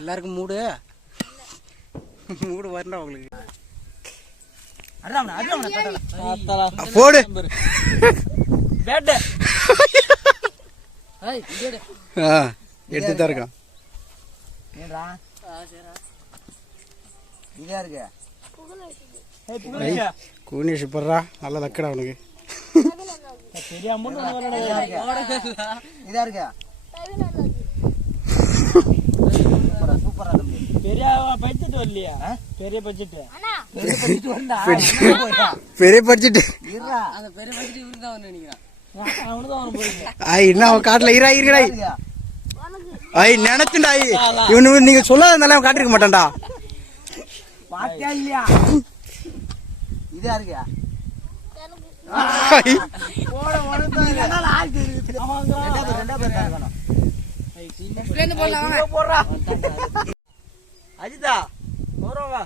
எல்லாருக்கும் மூடு வரணும் உங்களுக்கு. போடு எடுத்துதான் இருக்கான். கூனேஷ் போடுறா நல்லா லக்கடா அவனுக்கு. பெரிய பட்ஜெட் என்ன அவன் காட்டுல இருக்கடா. நினைச்சுடா இவனு நீங்க சொல்லாதனால அவன் காட்டிருக்க மாட்டான்டா. இதா இருக்கியா அஜிதா போறவா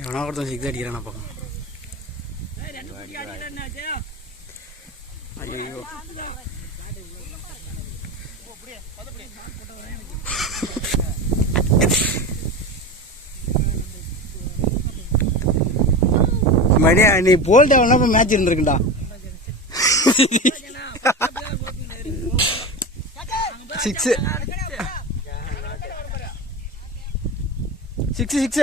எவனா ஒருத்தன் சிக்ஸ் அடிக்கிறான் பக்கம். ஐயோ மணியா நீ போல்டா வேணா மேட்ச் இருந்திருக்குண்டா. Six six six